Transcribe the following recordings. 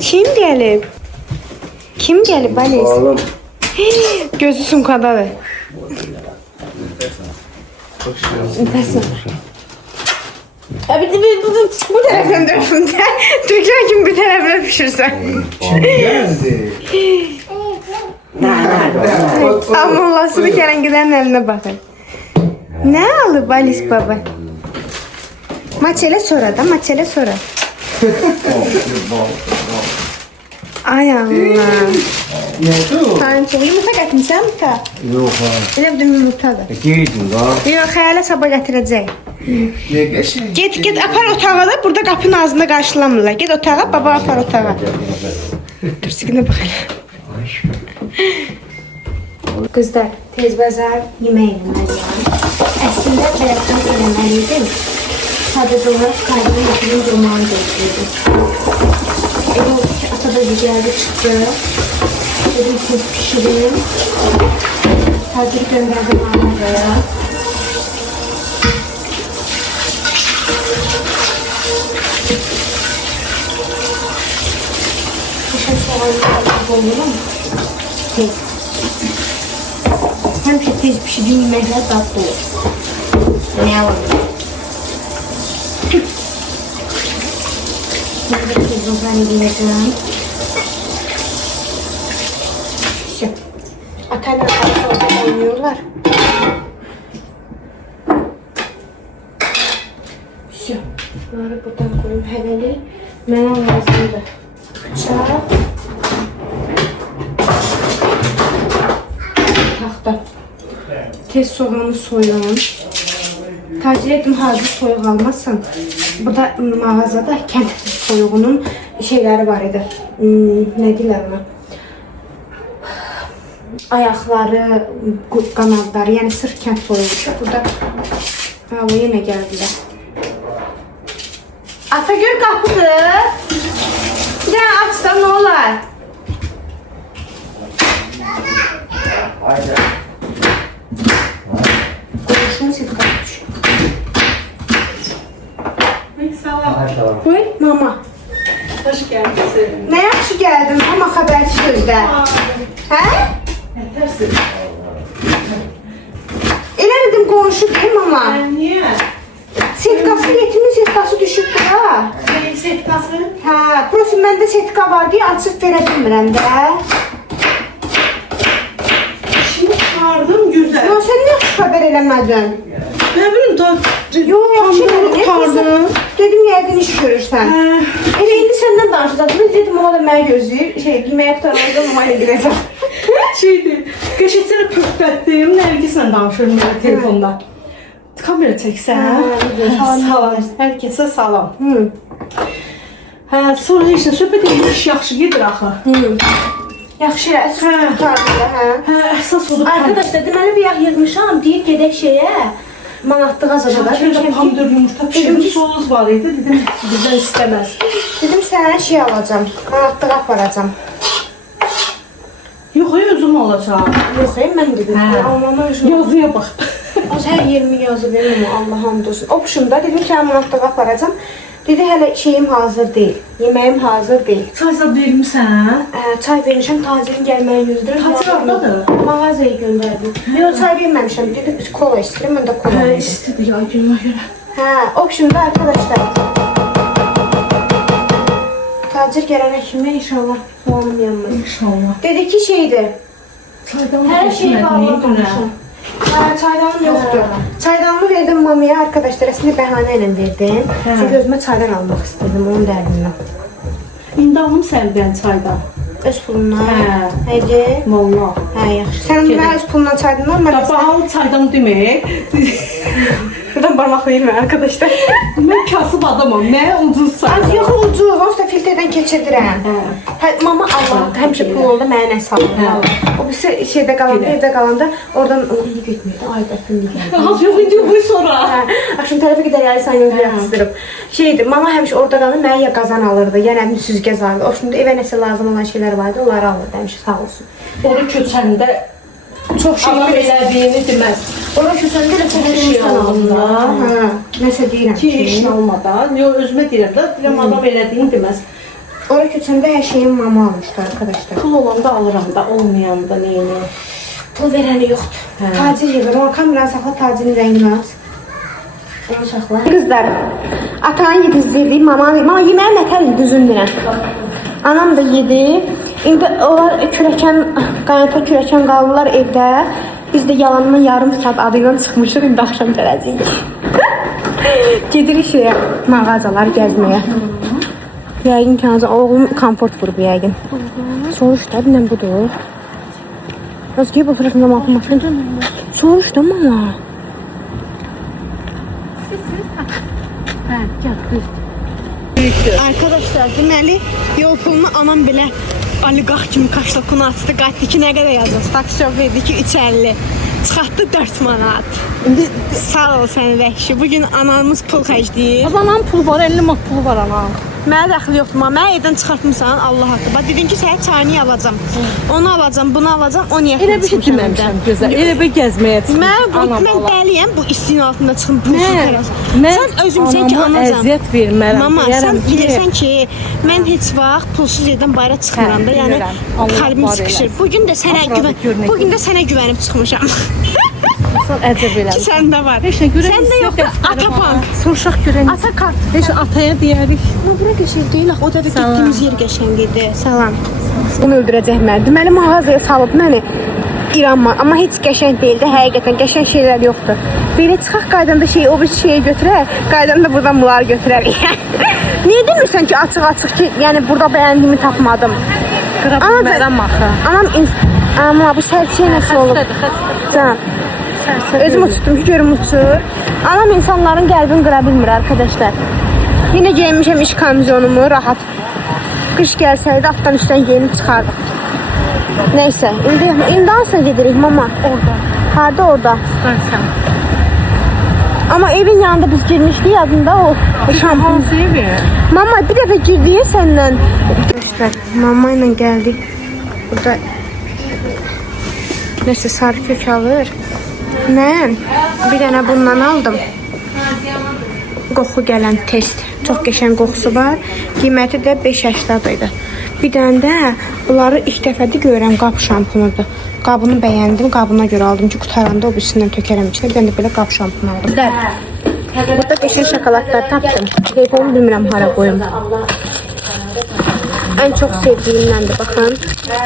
Kim gelib? Kim gelib Valiz? Oğlum. Gözü sumkadadır. Bu tərəfdən dönüşündə Türklər kimi bir tərəflə pişirsən. Geldi. Amma Allah'ını gələn gülən əlinə baxın. Nə alıb Valiz baba? Maçələ sonra da, maçələ sonra. Ay Allah. Neydi o? Sanki yumurta gətirmişsən mi ta? Yok ha. Elə bir yumurtadır. Giydin ha. Yox, hələ sabah gətirəcək. Ne geçin? Get apar otağa da, burada qapının ağzında qarşılamırlar. Get otağa, baba apar otağa. Dur, sizinə bax elə. Qızlar, tez bazar yemək eləməliyəm. Əslində tərəfdən eləməliydim. Sadəcə olaraq qaydını yapayım, durmağını gözləyirdim. Elə oldu ki, ata da güzeldi çıxdı. Dedim tez pişirim. Hazır göndərdim anadaya. Dışarı soğanı olurum. Tez. Həmişə tez pişirdiğim yeməklər dadlı olur. Ne olur? Şimdi tezgahını yiyeceğim. Şu. Atayla orada oynuyorlar. Şu. Bunları buradan koyayım. Helali. Mənə lazımdır. Bıçaq. Taxta. Tez soğanı soyuyorum. Tercih ettim hazır soyuq almasın. Burada mağazada kənd soyuğunun şeyləri var idi. Ne deyirlər ona? Ayaqları, qanadları, yəni sırf kənd soyuğu. Burada hava yenə gəldilər. Atagül qapıdır. Bir dənə açsam nə olar? Konuşun siz qapış. Buyur, mama. Hoş geldin. Ne yaxşı gəldin, mama xəbərçi sözdə. Hə? Yetersin. Elə dedim qonşu deyim mama. Niye? Setkası, yetimin setkası düşübdür ha. Ne setkası? Hə, prosto məndə setka var deyə açıb verə bilmirəm də. Şimdi çıkardım güzel. Yo, sən niyə yaxşı xəbər eləmədin? Ne bileyim da... Yo, yaxşı Çıkardım. eləmədin. Dedim, yəqin iş görürsən. Elə indi səndən danışacaqdım. Dedim, o da mənə gözləyir. Yeməyə qutaranda numara girəcəm. Şeydi, geçetsene pörtbətdiyim, Nərgislə danışıyorum böyle telefonda. Kamera çəksən. Salam. Herkese salam. Sonra heç nə söhbət edir, iş yaxşı gedir axı. Yaxşı, əsas qutardı hə. Əsas odur. Arkadaşlar, deməli bir yağ yığmışam, deyib gedək şeyə. Manatlığa zadada. Şöyle pomidor yumurta pişirdim, soğuz var idi, dedim bizden istemez. Dedim sənə şey alacağım, manatlığa aparacağım. Yok, özüm olacağım. Yox, mən dedim. Almama özüm. Yazıya bak. Az hər yerimi yazıb verim, Allah hamd olsun. Optionda dedim sənə manatlığa aparacağım. Dedi hələ şeyim hazır deyil, yeməyim hazır deyil. Çay zad vermişsən? Çay vermişəm, tacirin gəlməyi gözləyir. Tacir oradadır. Mağazaya göndərdim. Yox, çay verməmişəm. Dedi biz kola istəyirəm, mən də kola Hə, verim. istedi ya günüme göre. Hə, optionda arkadaşlar. Tacir gələnə kimi inşallah soğanım yanmaz. İnşallah. Dedi ki şeydir. Çaydan Her şeyi bağlamışım. Çaydanım yoktu. Çaydanımı verdim mamaya arkadaşlar. Aslında bəhanə ilə verdim. Çünki özümə çaydan almaq istedim onun dərdindən. İndi alım səndən çaydan. Öz pulundan. Hə. Həqiqi. Vallahi. Hə, yaxşı. Sən mənə öz pulundan çaydan al. Ya bahalı çaydan demək. Buradan parmaqlayayım mən arkadaşlar. Mən kasıb adamam. Nə ucuz Az çaydan. yox ucuz. Onsuz da filtrdən keçirdirəm. Hə, mama Allah həmişə pul oldu mənə nə salır. O birisi şeydə qalanda, evdə qalanda oradan iyi getmirdi. Ay bətin iyi. Az yox indi bu sonra. Akşam tərəfə qədər yaysan yox yatsıdırım. Şeydir, mama həmişə orada qalır, mənə ya qazan alırdı, ya nə bilim süzgəz alırdı. O şimdi evə nəsə lazım olan şeylər vardı, onları alırdı həmişə sağ olsun. Ora köçəndə Çox şey Allah elədiyini deməz. Ora köçəndə də Hər şey alınma. Hə, nəsə deyirəm Ki işin almadan. Yo, özümə deyirəm də, deyirəm adam elədiyini deməz. Ora köçəndə hər şeyin mama almışdı arkadaşlar. Pul olanda alıram da, olmayanda neyini. Pul verəni yoxdur. Hə. Tacir yığır. Ona kameranı saxla, tacirin rəngini az. Onu saxla. Qızlar, atanın yedizdirdiyi mama yeməyə nətər düzündürən. Anam da yedi. İndi onlar qaynata kürəkən qaldılar evdə. Biz də yalanına yarım saat adıyla çıxmışıq. İndi axşam gələcəyik. Gedirik şeyə, mağazalar gəzməyə. Yəqin ki, oğlum komport qrubu yəqin. Soruş da, bilməm budur. Özgəyə bu sırasında maşın. Soruş da mama. Arkadaşlar, deməli, yol pulunu anam belə oliqarx kimi kaşlokunu açdı, qayıtdı ki, nə qədər yazır? Taksi şoförü ki, 3.50. Çıxartdı 4 manat. İndi sağ ol sən vəhşi. Bugün anamız pul xərcləyir. Anam pul var, 50 mat pul var anam. Mənə dəxli yoxdur. Mən evdən çıxartmısan, Allah haqqı. Bax dedin ki, sənə çayını alacam. Onu alacam, bunu alacam, o niyyətlə Elə bir şey deməmişəm gözəl. Elə bir gəzməyə çıxmışam. Mən dəliyəm bu istinin altında çıxım pulsuz tərəz. Mən özümsən ki, anacam. Əziyyət vermərəm. Mama, sən bilirsən ki, mən heç vaxt pulsuz yerdən bayıra çıxmıram da. Yəni kalbim sıxışır. Bugün də sənə güvənib çıxmışam. Sən əcəb elədim. Ki səndə var. Səndə yoxdur. Atabank. Soruşaq görən. Atakart. Heç ataya deyərik. Bura qəşəng deyil. O da getdiyimiz yer qəşəng idi. Salam. Bunu öldürəcək məni. Deməli mağazaya salıb məni İranma. Amma heç qəşəng deyildi. Həqiqətən qəşəng şeylər yoxdur. Belə çıxaq qaydanda o bir şeyi götürər. Qaydanda buradan bunları götürər. Niyə demirsən ki, açıq ki, yəni burada bəyəndiyimi tapmadım. Qırab axı. Amma bu sərçəyə nəsə olub? Can. Özüm uçdum ki, görüm uçur. Anam insanların qəlbini qıra bilmir arkadaşlar. Yine giymişəm iş kamzonumu, rahat. Qış gəlsəydi altdan üstdən giyinib çıxardıq. Neyse, indi hansına gedirik mama? Orada. Harda orada? Stansiya. Ama evin yanında biz girmişdik adında o şampun. Hansı evi? Mama bir dəfə girdik səndən. Arkadaşlar, mama ilə gəldik. Burada nəsə sarı kök alır. Mən bir dənə bundan aldım. Qoxu gələn test. Çox qəşəng qoxusu var. Qiyməti də 5.80 idi. Bir dənə də bunları ilk dəfədir görürəm qab şampunudur. Qabını bəyəndim, qabına görə aldım ki, qutaranda o birisindən tökərəm içinə. Bir dənə də belə qab şampunu aldım. Burada qəşəng şokoladlar tapdım. Telefonu bilmirəm hara qoyum. En çok sevdiğimdendir. Bakın.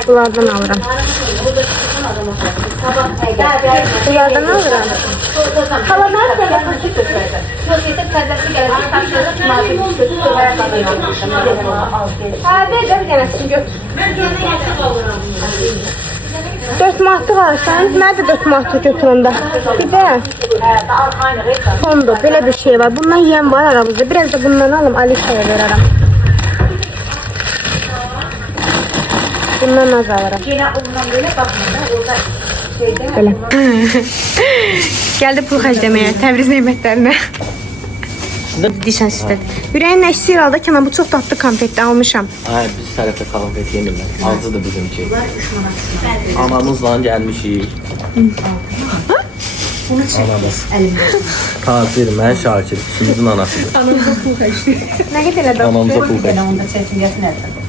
Bunlardan alırım. Bunlardan alırım. Hala nerede? Hadi gör gelsin götür. 4 manatı var sen. Nerede 4 manatı götüründə? Bir de Fondo. Böyle bir şey var. Bundan yem var aramızda. Biraz da bundan alım. Alişa'ya veririm. Bundan az alırım. Böyle. Geldi pul xərcləməyə, Təbriz nemətlərinə. Dişən istədi. Ürəyin nə istəyir aldı ki, bu çox tatlı konfetdə almışam. Ay, biz tərəfdə konfet yemirlər. Azıdır bizimki. Anamızla gəlmişik. Anamız. Tacir, mən Şakir, üçümüzün anasıdır. Nə qədər elədi? Anamıza pul xərcləyir.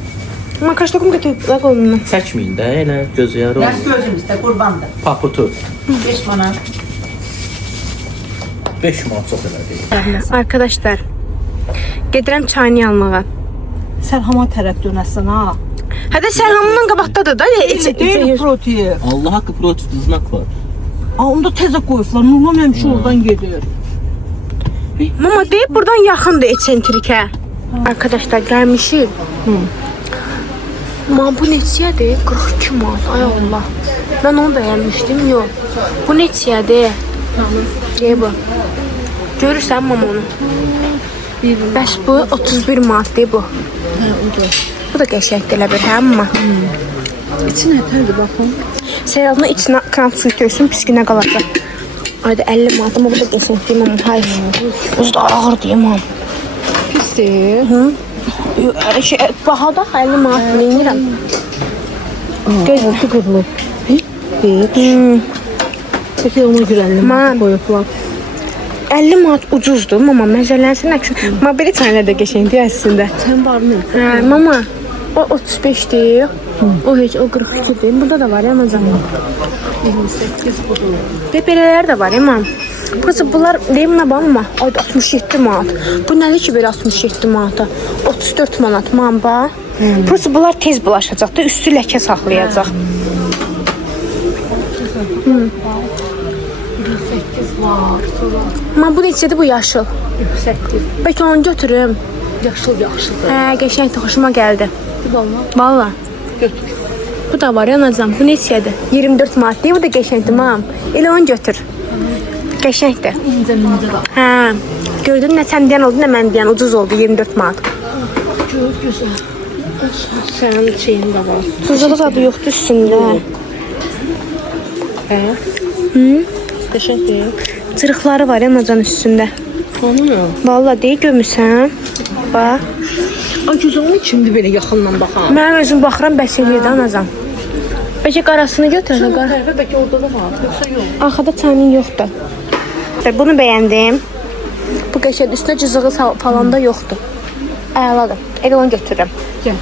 Amma kaşlokum götürüb qolundan. Çəkməyin də, elə gözü yarı olur. Gözümüzdə qurbandır. Paputu. 5 manat. 5 manat çox elə deyil. Arkadaşlar, gedirəm çayını almağa. Sən hama tərəf dönəsən ha. Hədə Sərhamından qabaqdadır da. Deyil protein. Allah haqqı protein znak var. Onda təzə qoyublar. Nurlan həmişə oradan gedir. Mama deyib buradan yaxındır eksentrikə. Arkadaşlar gəlmişik. Mama bu neçədir? 42 manat. Ay Allah. Mən onu bəyənmişdim. Yox. Bu neçədir? Deyir bu. Görürsən mama onu? Bəs bu 31 manatdır bu. Bu da qəşəngdir elə bir, hə mama? İçi nətərdir baxın. Səyalına içinə kran suyu töksün, püskünə qalacaq. Ayda 50 manat, amma bu da qəşəngdir mama. Hayır. Bu da ağır deyim mama. Pisdir. Baha da 50 manat neyirəm? Gözü qırılıb. Deyir. Peki ona görə 50 Mən- manat qoyublar. 50 manat ucuzdur, mama məzələnsin əksər. Ma belə tane də qəşəngdir əslində. Sən var mı? Hə, mama, o 35-dir. O heç o 42-dir. Burada da var ya məzən. 28 budur. Bebelər də var ya mam. Burası bunlar deyim nə mama? Ay 67 manat. Bu nədir ki belə 67 manata? 34 manat mamba. Burası bunlar tez bulaşacaq da üstü ləkə saxlayacaq. 28 var. Sonra Ma bu neçədir bu yaşıl? 8. Bəlkə onu götürüm. Yaşıl yaxşıdır. Hə, qəşəngdir, xoşuma gəldi. Bu da var. Valla. Götür. Bu da var ya nazam. Bu neçədir? 24 manat deyil, bu da qəşəngdir mam. Elə onu götür. Qəşəngdir. İncə da. Hə. Gördün nə sən deyən oldu, nə mən deyən ucuz oldu 24 manat. Gör gözəl. Sənin şeyin də var. Tuzlu adı yoxdur üstündə. Hə? Qəşəngdir. Cırıqları var ya nacan üstündə. Tanımıyorum. Valla deyil görmüsən. Bax. Ay gözəl onun kimdir belə yaxından baxan? Mən özüm baxıram bəs eləyir də nazam. Bəlkə qarasını götürsən. Tərəfə bəlkə orada da var. Yoxsa yox. Arxada çayın yoxdur. Bunu bəyəndim. Bu qəşəng üstünə cızığı falan da yoxdur. Əladır. Elə onu götürürəm. Gəl.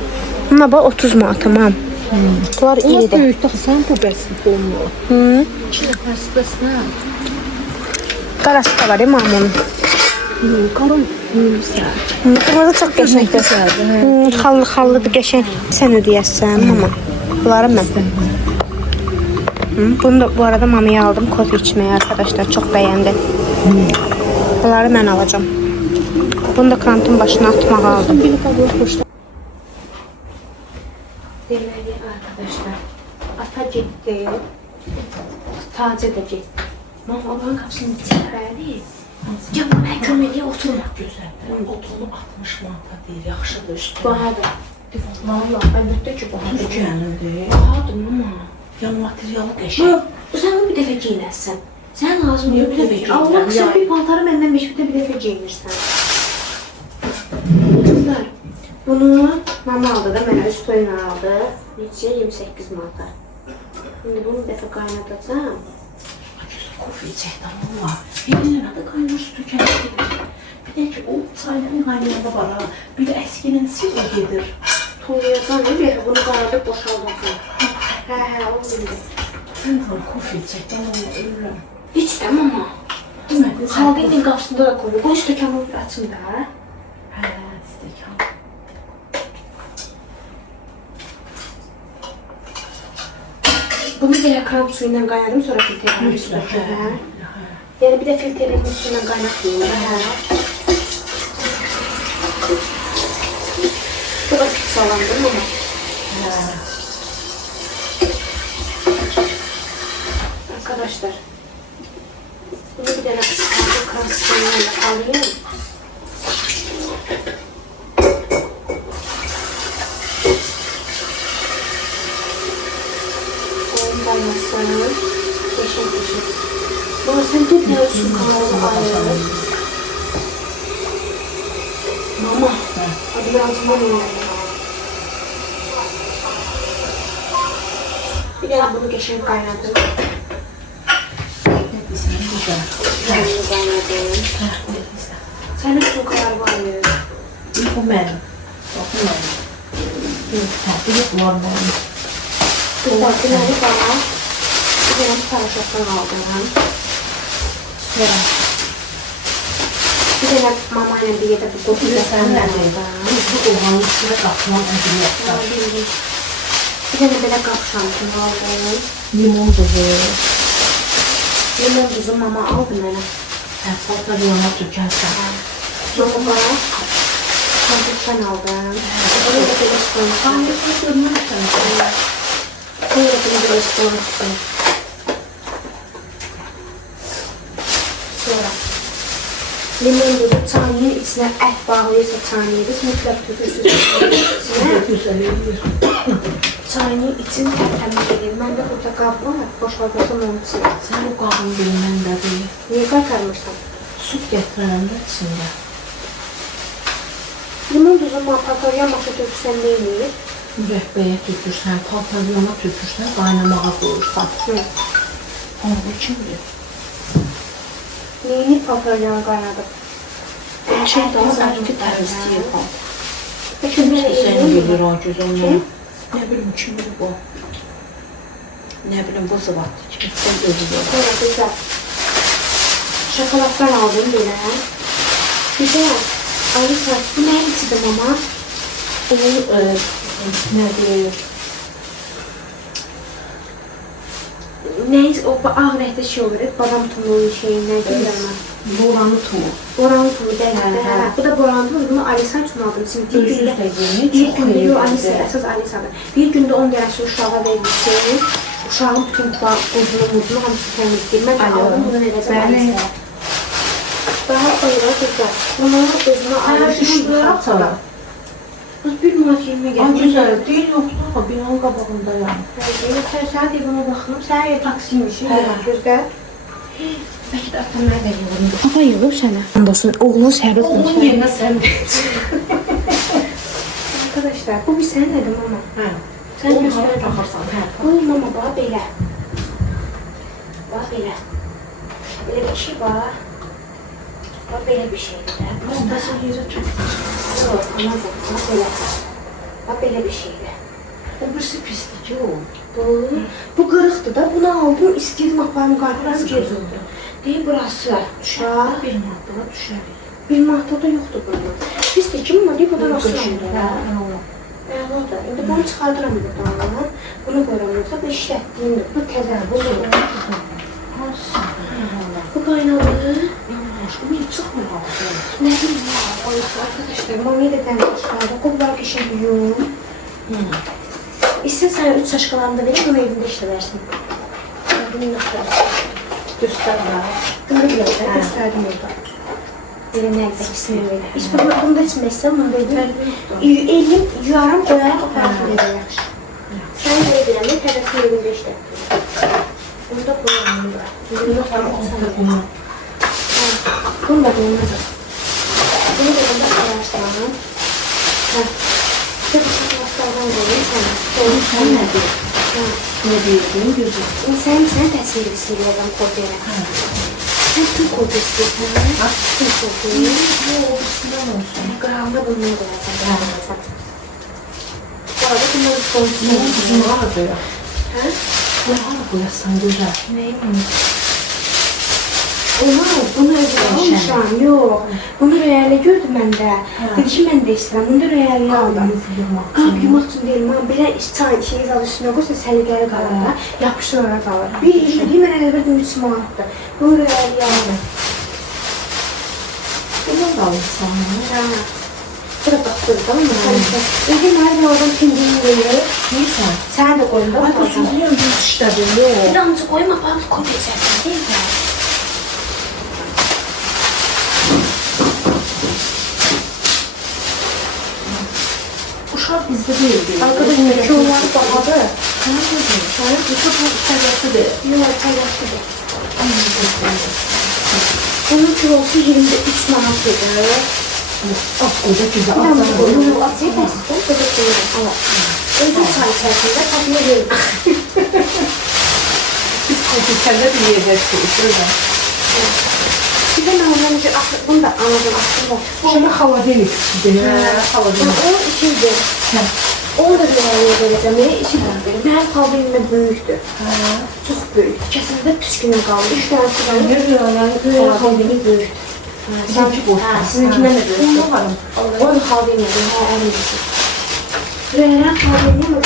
Buna bax 30 manat tamam. Bunlar Amma iridir. böyükdə sən bu bəsli olmur. Hı. 2 nəfər bəslə. Qarası da var ya mamunun. Qaran sən. Qırmızı çox qəşəngdir. Xallı-xallıdır qəşəng. Sən ödəyəsən mama. Bunları mən. Bunu da bu arada mamaya aldım kofe içməyə arkadaşlar. Çox bəyəndim. Bunları mən alacağım. Bunu da krantın başına atmağa aldım. Belə qabaq xoşda. Deməli arkadaşlar, ata getdi, Tacə də getdi. Mama olanın qapısını çəkməli. Ya bu mən köməkliyə oturma. Gözəldir. Otumu 60 manata deyil, yaxşıdır üstü. Bahadır. Valla, əlbəttə ki bahadır. Türkiyəlidir. Bahadır mama. Ya materialı qəşəng. Sən bunu bir dəfə geyinəsən. Sən lazım yox bir dəfə geyinirsən. Allah sən bir paltarı məndən meşbədə bir dəfə geyinirsən. Kızlar, bunu mama aldı da mənə üst toyuna aldı. Neçə? 28 manata. Şimdi bunu bir dəfə qaynadacağım. Kofe içəkdən valla. Elinə də qaynar su tökəndə. Bir də ki o çayların qaynayanda var ha. Bir də əskinin sil o gedir. Toyuyacağım, bir dəfə bunu qaynadıb boşaldacağım. Hə, onu bildim. Sən var kofe içəkdən valla ölürəm. Heç də mama. Demədi sən. Xalqinin qapısında da qoyur. Qoy stəkanı bir açın da. Hə, stəkan. Bunu belə kram suyu ilə qaynadım, sonra filtrələdim suyu. Yəni bir də filtrələdim suyu ilə qaynatmayayım. Bu da pis salamdır mama. Arkadaşlar, bunu bir dənə kram suyu ilə alayım. Olmasın. Geçin. Bana sen tut ne su kanalı ayır. Mama. Hadi lazım bana. Bir de bunu geçen kaynadım. Bunu kaynadım. Senin su kanalı ayır. Bu mənim. Baxın mənim. Yox, var mənim. Kızartmaları bana bir tane paraşottan aldım. Sonra bir tane mamayla bir yerde bu kokuyu Sən aldım. nədir? Bu oğlanın içinə qatman əzini yaplar. Bir tane belə qap şantını aldım. Limon duzu. Limon tuzu mama aldı mənə. Paltar yana tökərsən. Sonra bana kandikten aldım. Bunu da belə sponusun. Bunu da belə sponusun. Sonra limon tuzu çayının içine ət bağlıysa çayınız mütləq tökürsünüz. Gözəl eləyir. Çayının için tərtəmiz edir. Məndə burada qab var, boşaldacam onun için. Sən o qabın bilməndədir. Niyə qaytarmırsan? Süt gətirəndə içində. Limon tuzu patarya maşa töksən neyini? Mürəbbəyə tökürsən, paltarlama tökürsən, qaynamağa qoyursan. Onu kim bilir? Neyini paltarlarına qaynadım? Şey daha zərfi təmizləyir paltar. Peki Kim belə səni eləyim bilir mi? o gözünü? Nə bilim kim bilir bu? Nə bilim bu zıvatlı kimi sən özü Sonra güzel. Şokolatlar aldım belə. Güzel. Alisa, bu nə içidir mama? nədir? Neyse, o ağ rəhdə şey olur, badam tumunun şeyindən deyirəm. Boranı tumu. Boran tumu dəqiqdə. Bu da boran tumu, bunu Alisa üçün aldım. Şimdi bir gündə, Özü bir gündə, yox Alisa, əsas Alisa'dır. Bir gündə 10 dərəsi uşağa verilsin, uşağın bütün quzunu, muzunu hamısı təmizləyir. Mən də aldım, bunu verəcəm Alisa'ya. Daha sonra güzel. Bunu özümə almışım. Biz bir manat 20 Ay gəldim. güzel değil yoktu ama binanın qabağındayım. Sən evine baxım, sən ev taksiymişsin, gözlə. Bəlkə də atamlar da yığılır. Papa yığıb sənə. Ondasın, oğlun sərif Onun yerine sen de. Arkadaşlar, bu bir sən dedim ama. Hə. Sən Onu göstər. haraya taxarsan? Hə. Bu mama bax belə. Bax belə. Belə bir şey bax. Bax belə bir şeydir də. Ondası yeri çok. Yox, anladım. Bax belə. Bax belə bir şeydir. O birisi pislik o. Bu qırıqdır da. Bunu aldım, istəyirdim aparım qarpız Gözüldü. Deyim burası düşər. Bir manatlığa düşer. Bir manatda yoxdur bunun. Pisdir ki, bunu deyib buradan asıram. Əladır. İndi bunu çıxardıram buradan. Bunu qoyuram yoxsa bu işlətdiyimdir. Bu təzə, bu bu qaynadı. Aşkım hiç çıkmıyor aslında. Ne bileyim ya, arkadaşlar, mamaya da denmişlerdi. Qoblar pişiriyor. İstersen 3 şaşkalarını da vereyim, bunu evinde işlersin. Bunu göstersin. Gösterme. Bunu bile gösterdim orada. Benim nerede ikisini verir. Hiç bunu da içmezsem bunu dedim. Elim yuvarım koyarım aparatı verir yaxşı. Sen de evirəm, təbəsini evində işlətdim. Bunu da koyarım burada. Bunu da koyarım. Bunu da koyarım. Bunu da burada araştıralım. Bir şokolatlardan koyayım sana. Sen ne diyorsun? Ne diyorsun gözüm? Sen təsvirlisini verirəm kodere. Sen tüm kodu istiyorsan. Tüm kodu. O birisinden olsun. Qırağında bundan qoyacam. Bu arada bunları Ne soğutsun. bizim vardı ya. Hə? Ne var koyarsan güzel. Neyim? Bunu almışam, yox. Bunu rəyəli gördüm mən də. Dedi ki, mən də istəyirəm. Bunu da rəyəli aldım. Qab yumaq üçün deyil, mən belə çay şeyi zal üstünə qoysa səliqəli qalır da, yapışır oraya qalır. Bir ildir, mən elə verdim 3 manatdır. Bunu rəyəli aldım. Bundan da alırsan. Bura baxdır, tamam mı? İndi mənim oradan pindiyini verir. Neyse. Sənə də qoyun da. Ay bu süzüyorum düz işledim. Yok. Bir damcı qoyma, bax, koy içərsən, deyil mi? Uşaq bizde değil. Arkadaşlar, ki onları bahadır. Bu çok təzəsidir. Yox, paylaşdır. Bunun kilosu 23 manat edir. Az qoyda güzel. Bir damcı Az qoyun, qoyda. yox, açıq bəs, o da qoyun. Allah. Özü çay içərisində tadını verir. Biz kompüterdə bir yerdə çalışırıq. Bir də mən ondan önce, bunu da anladım aslında. Şimdi havadelik içidir. Havadelik. O işidir. Onu da bir araya verəcəm, işidir. Mənim xalqimdə böyükdür. Çox böyük. Kəsində püskünün qaldı. 3 dənə sıranı. Böyük xalqimi böyükdür. Sanki boş. Sizinkindən də böyükdür. Bunu varım. Onun xalqimdə, əlimizdir. Rəyən xalqimdə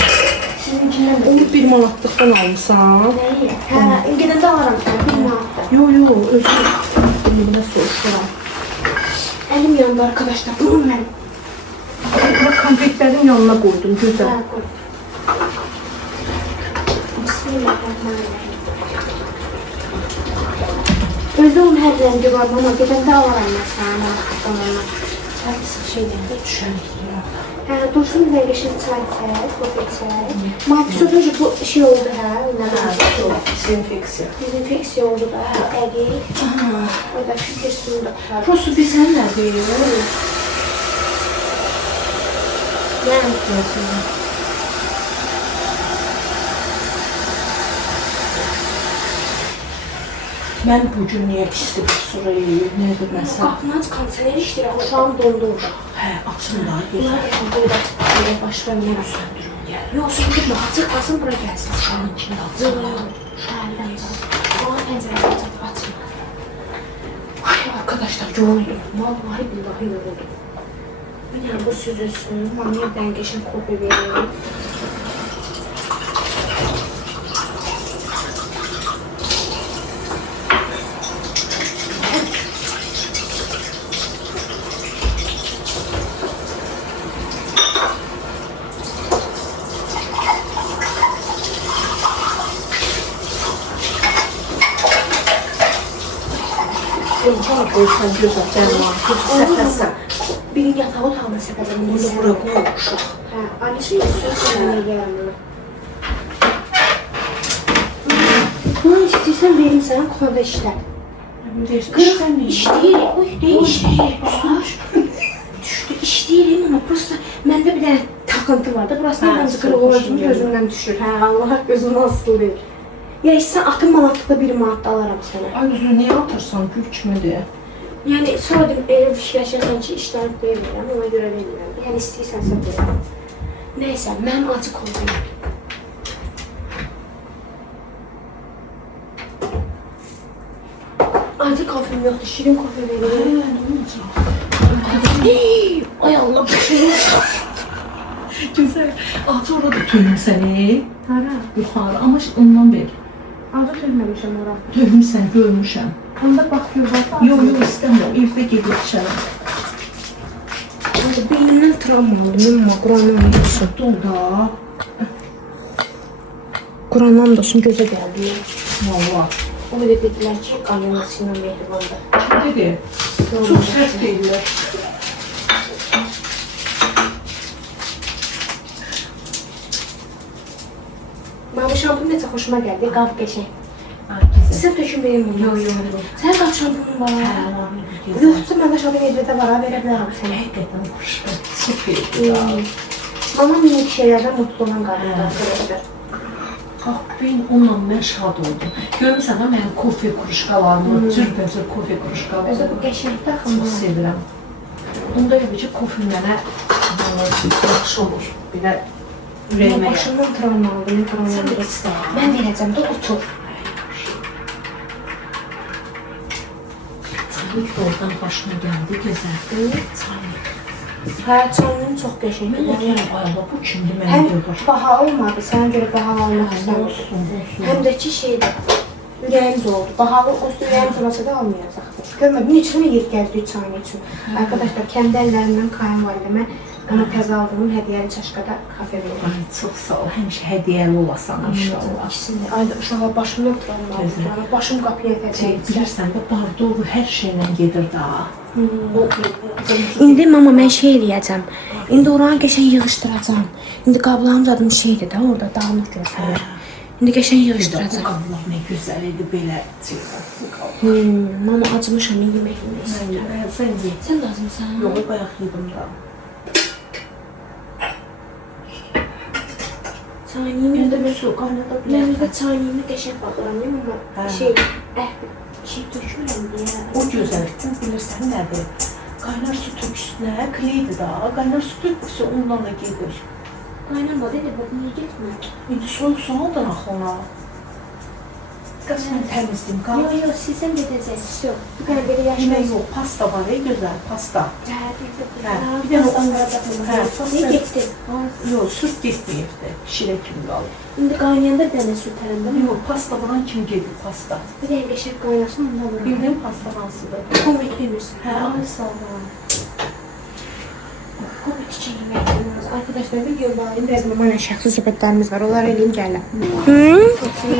sizinkindən də Onu 1 manatlıqdan almışsan. Nəyi? Hə, gedəndə alaram sənə, 1 manatda. Yo yo özü. Bunu soruşuram. Əlim yandı arkadaşlar, bunu mən. Bak konfetlerin yanına koydum güzel. Bismillahirrahmanirrahim. Özde onun hər rəngi var, ama gedəndə alaram mən sənə. Çay şeylərdə düşərik. Dursun bir dəqiqə şimdi çay içək, kofe içək. Mafisot önce bu şey oldu hə? Dezinfeksiya. Dezinfeksiya oldu da, əqiq. Orada fikir suyunda. Prosu bilsən nədir? Yəni, Mən bugün niyə pisdir bu sırayı? Nədir məsələ? Qapını aç, kondisioner işləyir, uşağım dondur. Hə, açın da, Bunlar gözəl. burada belə başqa bir Söndürün, gəl. yox, söndürmə, açıq qalsın, bura gəlsin. Uşağın kimi açın. Şəhərdən çıxın. Ona pəncərədən açıb açın. Ay, arkadaşlar, yoruldum. Vallahi billahi yoruldum. Bir dənə bu süzülsün, mamaya dəngəşən kopi verin. Yoxana qoysan gözə, cəlma, səpəsən. Birin yatağı otağına səpəcəm. Bunu bura qoy uşaq. Hə, Alisu söz mənə gəlmir. Bunu istəyirsən verim sənə, konuda işlət. İşləyir, oy, ne işləyir? Düşdü, işləyir ama prosta məndə bir dənə takıntı var da, burasında məncə qırıq olacaq, gözümdən düşür. Hə, Allah gözüm asılı deyil. Ya istəsən atın manatlıqda bir manatda alaram sənə. Ay, üzü niyə atırsan, gül kimidir? Yəni, sonra deyim, elə fikirləşərsən ki, işlənib vermirəm, ona görə vermirəm. Yəni, istəyirsənsə verəm. Nəysə, mənim acı kolbayım. Acı kofim yoxdur, şirin kofe verir. Nə olacaq? Ay Allah, bir şey yoxdur. Güzel. Altı orada tüyüm səni. Hara? Yuxarı, amma ondan ver. Acı tözməmişəm ora. Tüyüm sən, görmüşəm. Onda bax, yuvası Yox, yox, istəmirəm. Evdə gedib içərəm. Beynimdən travma aldım, amma Qurandan olsun. Dol da. Qurandan da olsun, gözə gəldi. Valla. O da dedilər ki, qaynanası ilə mehribandır. Kim dedi? Çox sərt deyirlər. Mən bu şampun necə xoşuma gəldi, qab qəşəng. Ay, güzel. Sizə tökün verim bunu. Yox, yox, yox. Sənin qab şampunun var Hə, ha? var, güzel. Yoxsa məndə şampun evdə var ha, verə bilərəm sənə. Həqiqətən xoşdur. Süper. Mamam minik şeylərdən mutlu olan qadınlar. Bax, ben onunla mən şad oldum. Görmüsən ha, mənim kofe kruşkalarımı, cürbəcür kofe Özü kruşkalarımı. bu qəşəngdə Çox axımda. sevirəm. Onda elə ki, kofe mənə yaxşı olur. Bir də Mən ürəyimə yaxşı. başımdan travma aldım, travma Sən də aldım. istəyirəm. Mən verəcəm də otur. Çaylık oradan başına gəldi, gözəldi. Çaylık. Hə, çayının çox Mən qəşəngdir. deyirəm, ayla bu kimdir mənə Həm yığır. baha olmadı, sənə görə baha almaq istəmirəm. Olsun, olsun. Həm də ki şeydir, ürəyimiz oldu. Bahalı olsa ürəyimiz olmasa da almayacaqdı. Görmədim, neçə yer gəzdik çayın üçün. Arkadaşlar, kəndi əllərindən kayınvalidəmə ona təzə aldığım hədiyyəli çaşqada kafe verir. Ay, çox sağ ol. Həmişə hədiyyəli olasan inşallah. İkisini də. Ayda uşağa başımdan travma aldım. Yəni, başım qapıya fərqləyir. Bilirsən də, bardoru hər şeylə gedir daha. İndi mama mən şey eləyəcəm. İndi oranı qəşəng yığışdıracam. İndi qablarım zadım şeydir də orada dağınıq görsənir. İndi qəşəng Bu yığışdıracam. qablar nə gözəl idi belə. Bu qablar. Mama acımışam, yemək yemək istəyirəm. Sən ye. Sən lazımsan? Yox, bayaq yedim da. Çayını Yüzdə bir su qaynada mən bilər. də çayını qəşəng baxıram, amma Hə. şey, şey tökmürəm deyə. O gözəllikdən bilirsən nədir? Qaynar su töküsünə kleydir da. Qaynar su töküsü onunla da gedir. Qaynamadı da bu niyə getmir? İndi soyuq su aldın axı ona. Qaz mən təmizliyim, qal. Yox, yox, sizdən gedəcəksiniz. Yox, bir dənə belə Yemək yaşayın. yox, pasta var, gözəl pasta. Hə, Bir dənə pastan on- qaracaqım. Hə, Niyə getdi? Yox, süt getməyibdi. Şirə kimi qalır. İndi qaynayanda bir dənə süt tərəndə. Yox, pasta vuran kim gedir pasta? Bir dənə qəşəng qaynasın, ondan vuram. Bildin pasta hansıdır? Komik demirsən. Hə, ay sağ ol. Komik için yemək yemez. Arkadaşlar video bağlayın. Biraz mamayla şəxsi söhbətlərimiz var. Onlar eləyim gələm.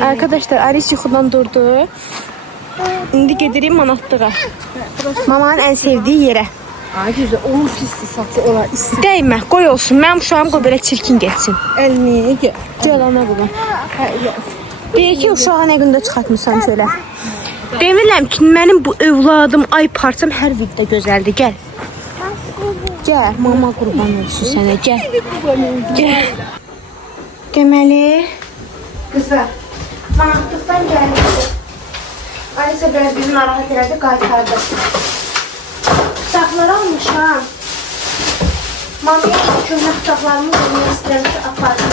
Arkadaşlar Aris yuxudan durdu. İndi gedirik manatlığa. Mamanın ən sevdiyi yerə. Ay güzel, onun pisli saçı olar. Dəymə, qoy olsun. Mənim uşağım qoy belə çirkin getsin. Elmiye gel. Cəlana qula. Deyək ki, uşağı nə gündə çıxartmısan şöyle. Demirəm ki, mənim bu övladım, ay parçam hər videoda gözəldir. Gəl. Gəl, mama qurban olsun sənə, gəl. Gəl. Deməli, qızlar, manatlıqdan gəldik. Ayrıca belə bizi narahat elədi, qaytardı. Bıçaqları almışam. Mamaya köhnə bıçaqlarımı vermək istəyirəm ki, apardım.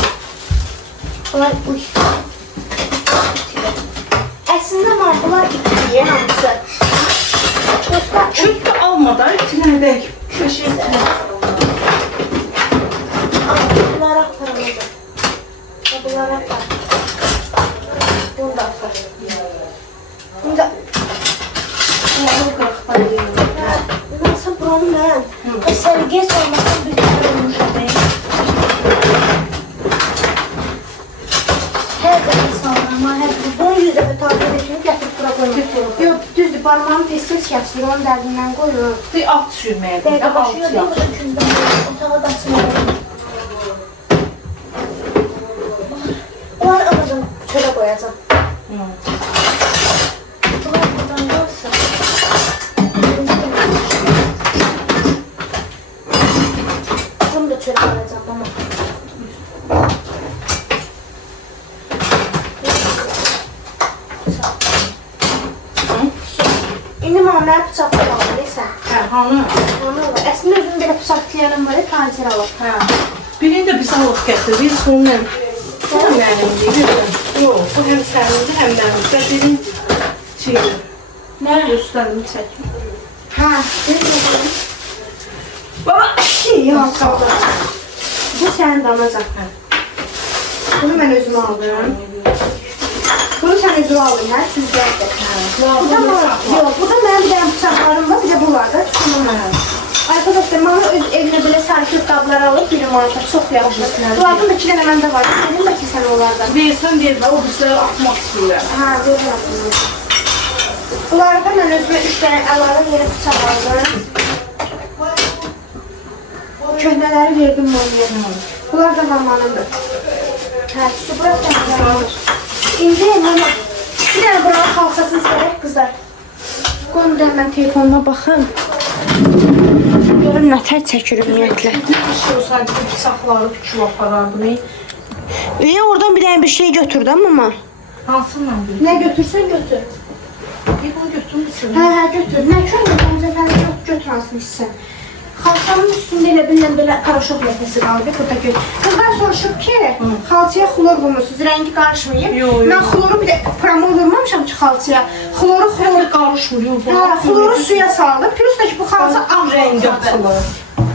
Bunlar uy. Əslində bunlar ikiye hamısı. Çünkü almadan itinədək. Köşədə. Bunları aparamadım. Bunları apar. Bunu da apar. Bunu da... Nasıl buranı mən? Sərgiyə salmasam bir qədər olmuşam. Hər dəfə salırım, hər dəfə. Bunu 100 dəfə tabi edəcəyim, gətirib bura qoyum. Yox, düzdür, parmağımı tez-tez kəsir, onun dərdindən qoyurum. Alt sürməyə qoy. Dəqiqə başlıyor, deyil, bu kündə otağa daçınıyorum. Bunları alacağım, çölə qoyacağım. Bunlar buradan qalsın. Bunu da çölə qoyacağım, ama. İndi mənə bıçaq alır, neysə. Hə, hanı? Əslində özüm belə bıçaq tilərim var, tacir alır. Hə. Birini də biz alıq gətir, biz onunla. Bu mənim deyil. Yox, bu həm sənindir, həm mənim. Və birin şeydir. Nə göstərim çəkim. Hə, deyil. Baba, yox, qaldı. Bu sənin danacaq. Bunu mən özümə aldım. Bunu sən özü aldın, hə? Süzgərdir. Bu da mənim bir dənə bıçaqlarım var, bir də bu var da. Arkadaşlar, mama öz evinə belə sarkıp qablar alıb, biri manata çox yaxşı. Bunlardan da 2 dənə məndə var. Dedim ki, sən onlardan. Versən vermə, o bizlərə atmaq istəyirlər. Hə, verirəm. Bunlardan mən özümə 3 dənə əlavə yeri bıçaq aldım. Köhnələri verdim mamaya. Bunlar da mamanındır. Hə, şu burası da alır. İndi mama, bir dənə buranın xalçasını sərək qızlar. Qoyun da mən telefonuma baxım. Görüm nətər çəkir ümumiyyətlə. Bir şey olsaydı, bıçaqları küçük aparardı. Oradan bir dənə bir şey götürdüm mama. Hansınla bir? Nə götürsən götür. Bunu götürmüşsün. Hə, götür. Nə köhnə dəmzəfəli götür hansını istəsən. Xalçanın üstündə elə bilən belə paraşok ləkəsi qaldı. Burada gör. Qızlar soruşub ki, xalçaya xlor vurmuşsunuz, rəngi qarışmayıb. Mən xloru bir də pramol vurmamışam ki xalçaya. Xloru qarışmıyor. Hə, xloru suya saldım. Plus da ki bu xalça ağ rəngi açılır.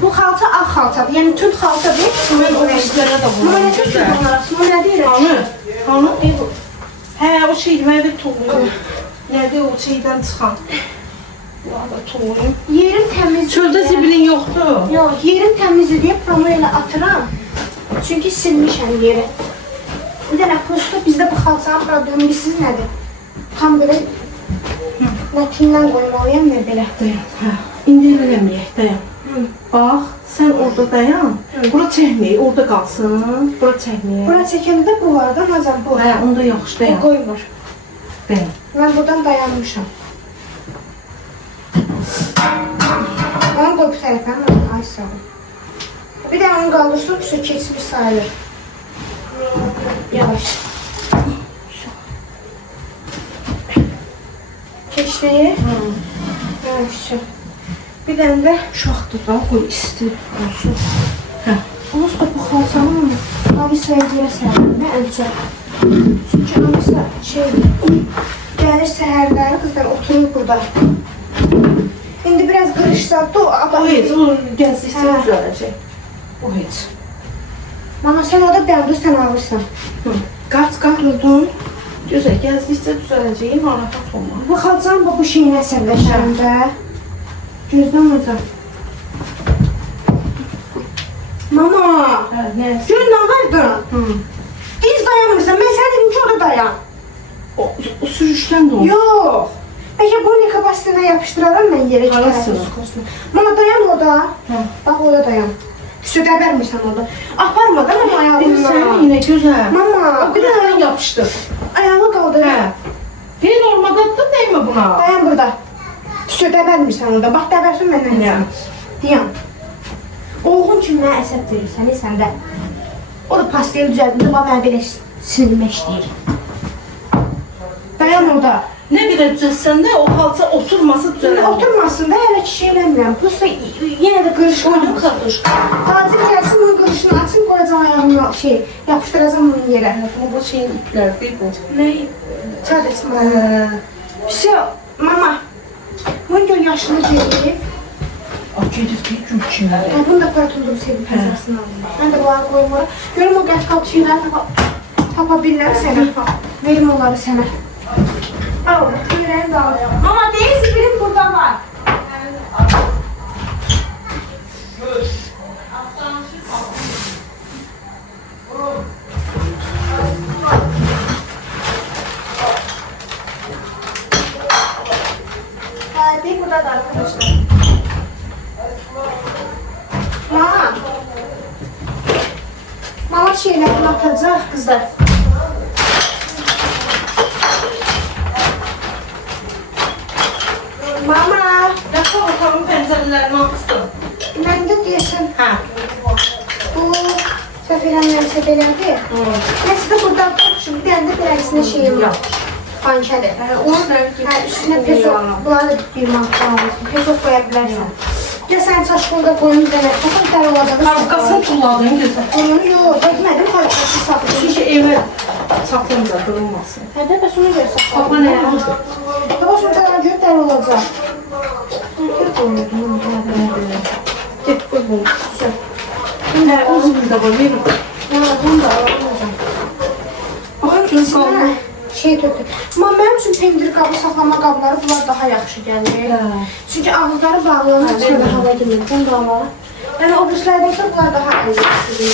Bu xalça ağ xalçadır. Yəni tünd xalça deyil. Mən o işlərə də vururam. Bu nə deyir? Hanı? Hə, o şey deməli toğuyum. Nədir o şeydən çıxan? Bu arada toğuyum. Yerim təmizdir. Çöldə zibilin yoxdur. Yox, yerim təmizdir deyə promo ilə atıram. Çünki silmişəm yeri. Bir dənə posta bizdə bu xalçanın problemi bilirsiniz nədir? Tam belə nətindən qoymalıyam nə belə. Dayan, hə. İndi eləməyək, dayan. Bax, sən orada dayan. Bura çəkməyək, orada qalsın. Bura çəkməyək. Bura çəkəndə bu var da, nazar bu. Hə, onda yaxşı, Bu dayan. qoymur. Dayan. Mən buradan dayanmışam. Onu qoy bu tərəfə, ay sağ ol. Bir də onu qaldırsın, su keçmiş sayılır. Yavaş. Keçdi? Yavaş. Bir dənə də Uşaqdır da, qoy isti olsun. Hə. Onsuz da bu xalçanın abi səhərliyə səhərində əlcək. Çünki hamısı gəlir səhərləri, qızlar oturur burada. İndi biraz qırışsadı o adam... O heç, o gəzdikcə düzələcək. O heç. Mama, sən orada dəndur, sən alırsan. Qaç, qaçırdın. Gözəl, gəzdikcə düzələcək, narahat olma. Bu xalçanın bu şeyinə səndəşərində. Gözdən orada. Mama! Hə, nə? Gör, nə vardı? Biz dayanmırsan, mən sən dedim ki, orada dayan. O sürüşdən də olur. Yox. Bəlkə bu kapasitəyə yapışdıraram mən yerə Arasını. Mama, dayan orada. Hə. Bax, orada dayan. Südə vermirsən orada. Aparma da mama ayağımdan. Sən yenə gözəl. Mama, Bir də sən yapışdır. ayağı qaldı. Hə. Hey, normadadır, neymi buna? Dayan burada. Südə vermirsən orada. Bax, dəbərsin məndən. Hə. Dayan. Oğlum kimi mənə əsəb verirsən, səndə. Orada pasteli düzəldində, bax, mənə belə silmək istəyir. Dayan orada. Ne qədər düzəltsən də o halca oturması düzələr. Oturmasın da hələ ki şey eləmirəm. Prosta yenə də qırış Koydum kartoşka. Tazim gəlsin, bunun qırışını açın, qoyacam ayağımla şey, yapışdıracam bunun yerə. Bu şeyin ipləri bu. Ne? Çadesi mama. Все, mama. Bunu gör yaşını gelip. Gedib deyir gün kimləri. Bunu da paratuldum sevdim pəzasını aldım. Ben de bu ara koyum oraya. Görüm o qəş qap şeyləri tapa bilirəm sənə. Verim onları sənə. Al, tüylərini de al. Mama Daisy benim burada var. Hadi burada da arkadaşlar. Mama. Mama şeylerini atacak kızlar. Mama. Yaxa otağın pəncərələrini açdım. Ben de diyorsun. Hə. Bu seferanlar seferlerdi. Neyse de burada şimdi bir anda birisine şeyim var. Pançalı. Üstüne peso. Bunlar da bir mahkum almışsın. Peso koyabilirsin. Ya sen saçmalda koyun demek. Bakın ter olacağını Qarqasını tulladın gözə. Onu yok. Bekmedim. Karışması satılır. Çünki evə çatınca qırılmasın. Hadi ben şunu görsem. Baba nə yapmış? Baba şunu sana gör ter olacak. Get qoy bunu. Hə, o zibində var, verin. Ya bunu da alacağım. Baxın, göz qalma. Şey tökür. Amma mənim üçün pendir qabı, saxlama qabları bunlar daha yaxşı gəlir. Çünki ağızları bağlanır, sonra hava girmir. Bunu da ala. Yəni o birislərdəsə bunlar daha əlverişli.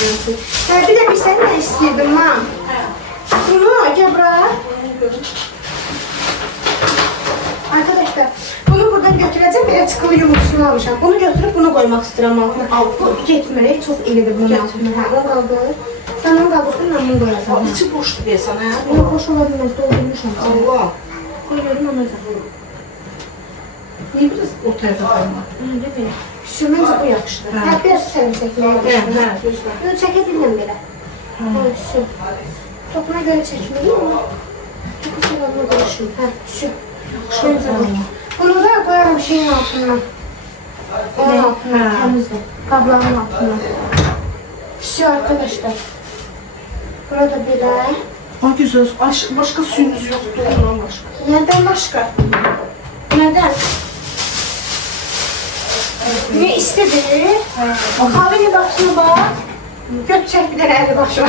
Bir də bir sən nə istəyirdin, mam? Bunu Gebra. Arkadaşlar, bunu buradan götürəcəm, belə çıkılı yumurtasını almışam. Bunu götürüb bunu qoymaq istəyirəm altına. Bu getmir, çox ilidir bunun altına. Hə, onu qaldır. Sən onu qaldırsın, mən bunu qoyacam. İçi boşdur deyəsən, hə? Bunu boş ola bilməz, doldurmuşam. Allah. Qoy gördüm, amma zəxəm. Niyə biraz ortaya qoyma? Öyle belə. Sürməncə bu yaxşıdır. Hə, biraz sən çəkməyə başlayın. Gözlə. Bunu çəkə bilməm belə. Hə, sür. Toxuna görə çəkməliyim ama çok sevabına qarışım. Hə, sür. Şöyle bunu da qoyarım şeyin altından. Onun altından, təmizdir. Qabların altından. Все arkadaşlar. Burada belə. Ay güzel, başka suyunuz yoktu ondan başka. Nədən başqa? Nədən? Ne istedi? O kahvenin başına bak. Göt çek bir tane eli başına.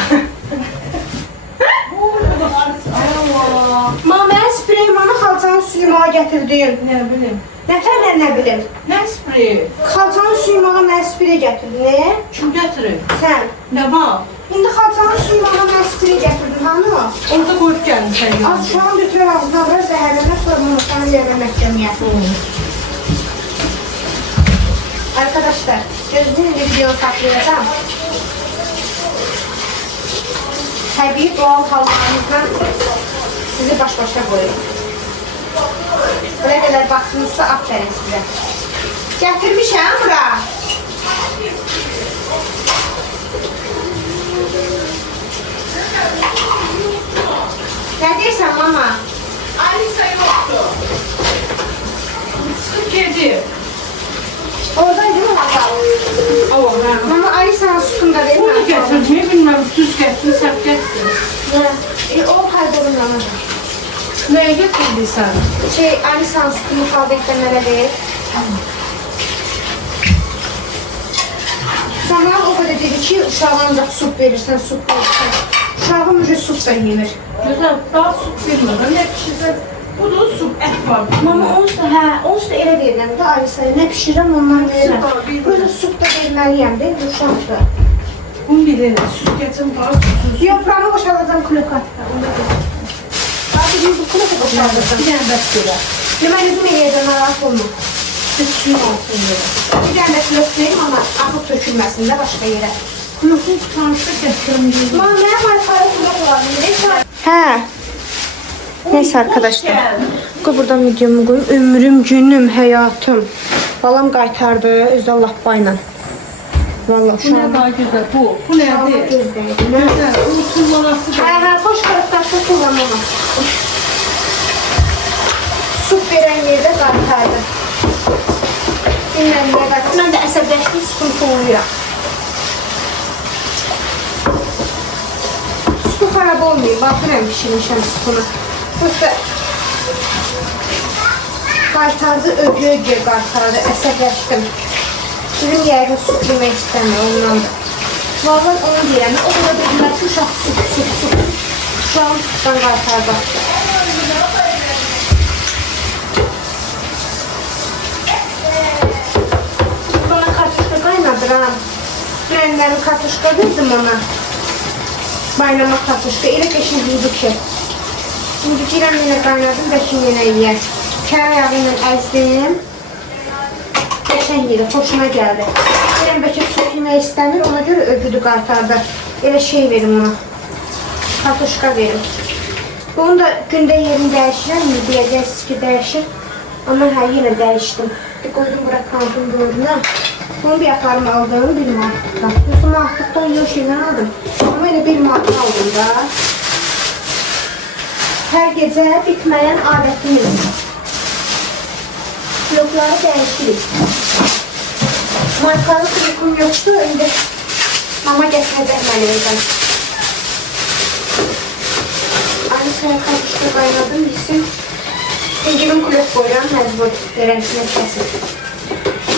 Ay Allah. Ma mən spreymanı xalçanın suyumağa gətirdim. Ne bileyim. Nətərlə nə bilim? Ne spreyi? Xalçanın suyumağa mən sprey gətirdim. Ne? Kim getirir? Sən. Ne var? İndi xalçanın suyumağa mən sprey gətirdim. Hanı o? Orada koyup geldin sen ya. Az şu an götürər ağzına biraz zəhərlənər sonra bunu sana vermə məhkəməyə. Arkadaşlar, gözünün video saklayacağım. Təbii doğal hallarımızdan sizi baş-başa qoyuyorum. Buraya kadar baktınızsa aferin size. Getirmişəm bura. Ne deyirsən mama? Alisa yoktu. Çıkıp geldi. Oradaydı mı bakalım? Allah ben. Mama Alisa'nın sütunda değil Bunu mi? getirdim, bilmem düz getirdim, sert getirdim. O kaybolun mama. Neye getirdiysen? Alisa'nın sütunu kaldırıklarına değil. Sana o kadar dedi ki uşağa ancak süt verirsen, süt verirsen. Uşağın ucu süt da yemir. Güzel, daha süt vermeden ne pişirsen. Bu da süt, et var. Mama onsuz da elə verirəm də Alisa'ya. Nə pişirəm ondan verirəm. Burada süt da verməliyəm də, uşaqdır. Bunu bilir, süt getirin daha sütsüz. Yoprağını boşalacağım kulüka. Abi bu kulüka boşalacağım. Bir tane bəs görə. Demək üzüm eləyəcəm, narahat olma. Bir suyun altında. Bir dənə də kulüka verim ama axıb tökülməsin də başqa yerə. Kulüfün tutanışda getirin diyor. Mama mənim ayıqları kulüka var. Hə. Neyse arkadaşlar. Qoy buradan videomu qoyum. Ömrüm, günüm, həyatım. Balam qaytardı özü Allah bayla. Vallahi Bu şu ne an. daha güzel, bu. Bu nerede? Gözdəydi. Güzel, bu tullanası da. Hə, boş qırıqlarsa kullanmama. yerdə qaytardım. Bilməm niyə qaytardım. Mən də əsəbləşdim, sıxıntı oluyuram. Su xarab olmayıb, baxıram pişirmişəm sutunu. Yoxsa qaytardı, ögü qaytardı, əsəbləşdim. Bizim yəqin su yemək istəmir, ondandır. Vallahi onu deyirəm, o kadar dedilər ki, uşaq su. Uşağın sudan qaytardı. Bana kartuşka qaynadıram. Mən kartuşka verdim ona. Baynama kartuşka, elə qəşin yiydi ki. Şimdi girəm yenə qaynadım, bəkin yenə yiyər. Kər ayağı ilə əzdim. Qəşən yedi, hoşuma gəldi. Deyirəm, bəlkə su yemək istəmir, ona görə ögüdü qaytardı. Elə şey verim ona. Kartuşka verim. Bunu da gündə yerini dəyişirəm, deyəcəksiniz ki, dəyişir. Amma hə, yenə dəyişdim. Qoydum bura kantın bölümünə. Bunu bir aparım aldığım 1 manatlıqdan. Yoxsa manatlıqdan yox şeydən aldım. Amma elə 1 manatlıqdan aldım da. Hər gecə bitməyən adətimiz. Blokları dəyişirik. Markalı uykum yoxdur, indi mama gətirəcək mənə evdən. Aynı sənə kartuşka qaynadım, bilsin. İncinin kulöp koyuram, məcbur verəmsinə kəsin.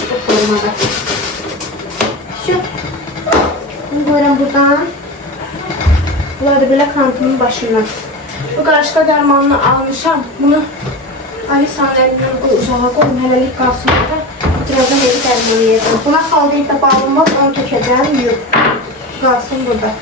Bu formada. Bunu koyuram buradan. Bunlar da belə kantımın başından. Bu qarışqa dərmanını almışam. Bunu Alisa'nın əlindən uzağa qoyum, hələlik qalsın burada. Birazdan evi dərmanı yedim. Buna xalqıyla bağlanmaz, onu tökəcəm, yuyub. Qalsın burada.